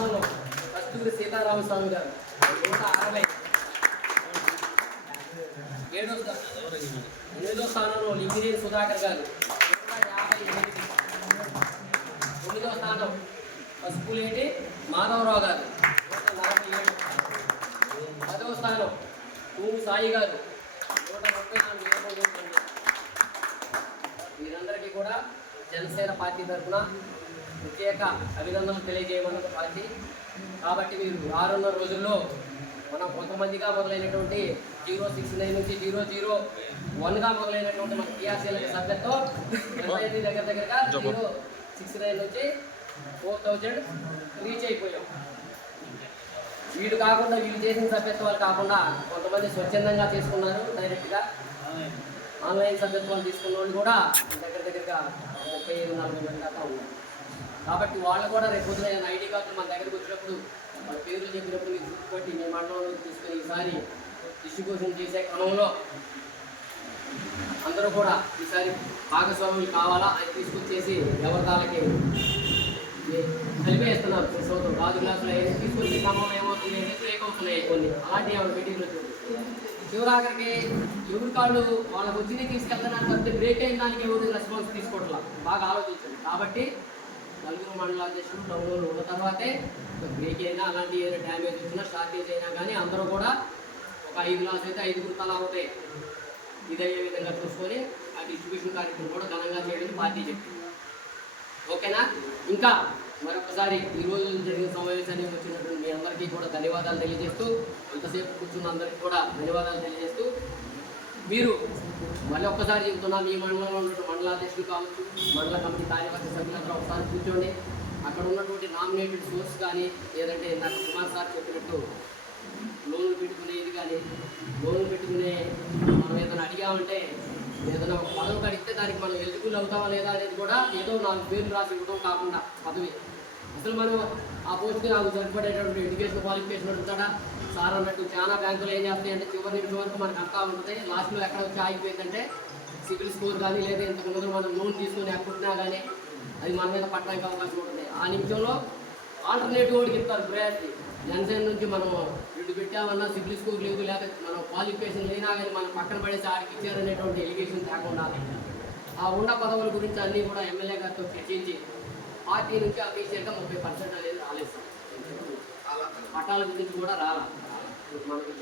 స్థానంలో కస్తూరి సీతారామస్వామి గారు 160. 8వ స్థానంలో లింగినేని సుధాకర్ గారు 158. 9వ స్థానం పసుపులేటి మాధవరావు గారు 147. 10వ స్థానం పూము సాయి గారు 134. వీరందరికీ కూడా జనసేన పార్టీ తరఫున ప్రత్యేక అభినందనలు తెలియజేయమన్న పార్టీ. కాబట్టి మీరు 6.5 రోజుల్లో మనం కొంతమందిగా మొదలైనటువంటి 069 నుంచి 001గా మొదలైనటువంటి మన టీఆర్సీల సభ్యత్వం దగ్గరగా 069 నుంచి 4000 రీచ్ అయిపోయాం. వీళ్ళు కాకుండా వీళ్ళు చేసిన సభ్యత్వాలు కాకుండా కొంతమంది స్వచ్ఛందంగా చేసుకున్నారు. డైరెక్ట్గా ఆన్లైన్ సభ్యత్వాలు తీసుకున్న వాళ్ళు కూడా దగ్గరగా 35-40 మంది దాకా ఉన్నారు. కాబట్టి వాళ్ళు కూడా రేపు పొద్దున ఐడి కార్డులు మన దగ్గరకు వచ్చినప్పుడు వాళ్ళ పేర్లు చెప్పినప్పుడు మీకు గుర్తుపట్టి మీ మండలంలో తీసుకుని ఈసారి డిస్ట్రిబ్యూషన్ చేసే క్రమంలో అందరూ కూడా ఈసారి భాగస్వాములు కావాలా అని తీసుకొచ్చేసి ఎవరి దానికి కలిపేస్తున్నారు. ప్రస్తుతం 5 గ్లాసులు అయ్యి తీసుకొచ్చే క్రమంలో ఏమవుతుంది, బ్రేక్ అవుతున్నాయి కొన్ని. అలాంటి ఎవరు మీటింగ్లో చివరాఖరికి ఎవరి కాళ్ళు వాళ్ళకి వచ్చింది తీసుకెళ్తున్నారు కాబట్టి బ్రేక్ అయిన దానికి ఎవరు రెస్పాన్స్ తీసుకోవట్లా. బాగా ఆలోచించండి. కాబట్టి 4 మండల అధ్యక్షులు టౌన్లో ఉన్న తర్వాతే బ్రేక్ అయినా అలాంటి ఏదైనా డ్యామేజ్ వచ్చినా షార్టేజ్ అయినా కానీ అందరూ కూడా ఒక 5 గ్లాస్ అయితే 5 తలా అవుతాయి. ఇదయ్యే విధంగా చూసుకొని ఆ డిస్ట్రిబ్యూషన్ కార్యక్రమం కూడా ఘనంగా చేయడానికి పార్టీ చెప్తుంది. ఓకేనా? ఇంకా మరొకసారి ఈరోజు జరిగిన సమావేశానికి వచ్చినటువంటి మీ అందరికీ కూడా ధన్యవాదాలు తెలియజేస్తూ, ఇంతసేపు కూర్చున్న అందరికీ కూడా ధన్యవాదాలు తెలియజేస్తూ, మీరు మళ్ళీ ఒక్కసారి చెబుతున్నా, మీ మండలంలో ఉన్నటువంటి మండలాధ్యక్షులు కావచ్చు, మండల కమిటీ కార్యవర్గ సభ్యులందరూ ఒకసారి కూర్చోండి. అక్కడ ఉన్నటువంటి నామినేటెడ్ సోర్స్ కానీ లేదంటే నాకు కుమార్ సార్ చెప్పినట్టు లోన్లు పెట్టుకునేది కానీ లోన్లు పెట్టుకునే మనం ఏదైనా అడిగామంటే ఏదైనా ఒక పదవి అడిగితే దానికి మనం ఎలిజిబుల్ అవుతామా లేదా అనేది కూడా ఏదో 4 పేర్లు రాసి ఇవ్వడం కాకుండా పదవి అసలు మనం ఆ పోస్ట్కి నాకు సరిపడేటటువంటి ఎడ్యుకేషన్ క్వాలిఫికేషన్ అడుగుతాడా సార్ అన్నట్టు. చాలా బ్యాంకులు ఏం చేస్తాయి అంటే చివరి నిమిషం వరకు మనకు అంతా ఉంటుంది. లాస్ట్లో ఎక్కడ వచ్చి ఆగిపోయిందంటే సిబిల్ స్కోర్ కానీ లేదా ఇంతకు ముందు మనం లోన్ తీసుకుని అక్కున్నా కానీ అది మన మీద పట్టడానికి అవకాశం ఉంటుంది. ఆ నిమిషంలో ఆల్టర్నేటివ్ వాడికి ఇస్తారు ప్రయారిటీ. జనసేన నుంచి మనం ఇటు పెట్టామన్నా సిబిల్ స్కోర్ లేదు, లేదా మనం క్వాలిఫికేషన్ లేనా కానీ మనం పక్కన పడేసి ఆడికి ఇచ్చారనేటువంటి ఎలిగేషన్ తేకుండా ఆ ఉన్న పదవుల గురించి అన్నీ కూడా ఎమ్మెల్యే గారితో చర్చించి పార్టీ నుంచి అఫీషియల్గా 30% అనేది రాలేదు. పట్టాల గురించి కూడా రాలా మనకు